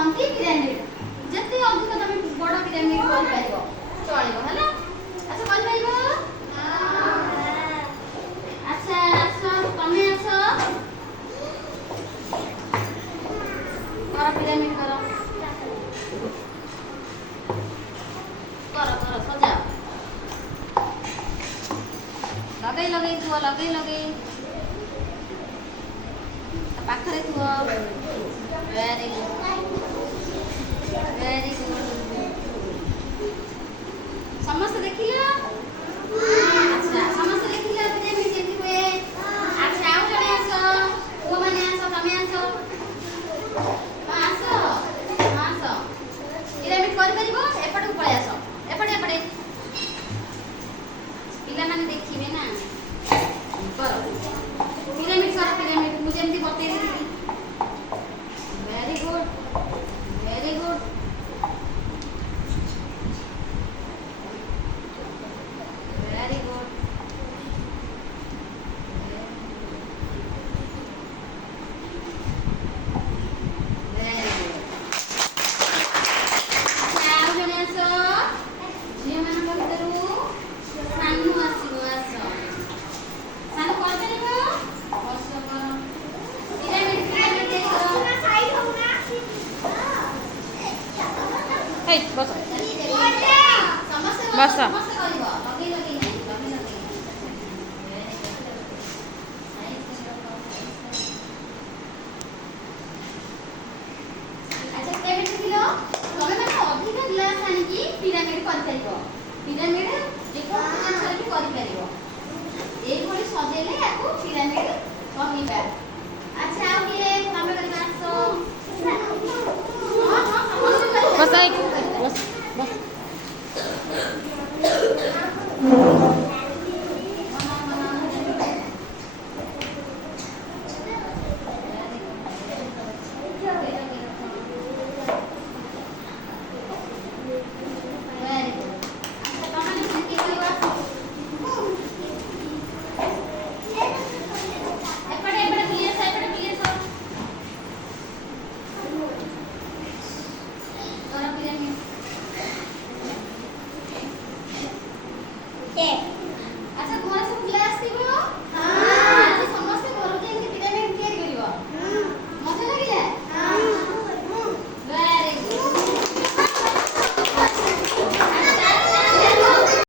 କହନ୍ତି ପିରାମିଡ। ଯେତେ ଅଧିକ ତମେ ବଡ଼ ପିରାମିଡ କରିପାରିବ ଚଳିବ ହେଲା। ଆଚ୍ଛା କରିପାରିବ? ଆଚ୍ଛା ଆସ ତମେ ଆସ କର ପିରାମିଡ କର କର କର ସଜାଅ। ଲଗେଇ ଲଗେଇ ଥୁଅ ଲଗେଇ ଲଗେଇ ପାଖରେ ଥୁଅ। Very good very good. ସମସ୍ତେ ଦେଖିଲ? ଆଚ୍ଛା ସମସ୍ତେ ଦେଖିଲ ପିରାମିଡ କେମିତି ହୁଏ? ଆଚ୍ଛା ଆଉ ଜଣେ ଆସ ପୁଅମାନେ ଆସ ତମେ ଆସ ଆସ ଆସ ପିରାମିଡ କରିପାରିବ? ଏପଟକୁ ପଳେଇ ଆସ ଏପଟେ ଏପଟେ ପିଲାମାନେ ଦେଖିବେ ନା। କର ପିରାମିଡ କର ପିରାମିଡ ମୁଁ ଯେମିତି ବତେଇ ଦେଇଥିଲି। Very good very good. Very good very good. ଆଚ୍ଛା ଆଉ ଜଣେ ଆସ ଝିଅମାନଙ୍କ ଭିତରୁ ସାନୁ ଆସିବ ଆସ। ସାନୁ କରିପାରିବ? ବସ କର ପିରାମିଡ ପିରାମିଡ ଦେଇକର। ହେଇ ବସ ସମସ୍ତେ ବସ। ସମସ୍ତେ କରିବ ଲଗେଇ ଲଗେଇ ନାହିଁ ଲଗେଇ ଲଗେଇ ଆଚ୍ଛା କେମିତି ଥିଲ ତମେ ମାନେ ଅଧିକ ଗ୍ଲାସ ଆଣିକି ପିରାମିଡ କରିପାରିବ। ପିରାମିଡ ଯେକୌଣସି ଜିନିଷରେ ବି କରିପାରିବ। ଏଇଭଳି ସଜେଇଲେ ୟାକୁ ପିରାମିଡ କହିବା।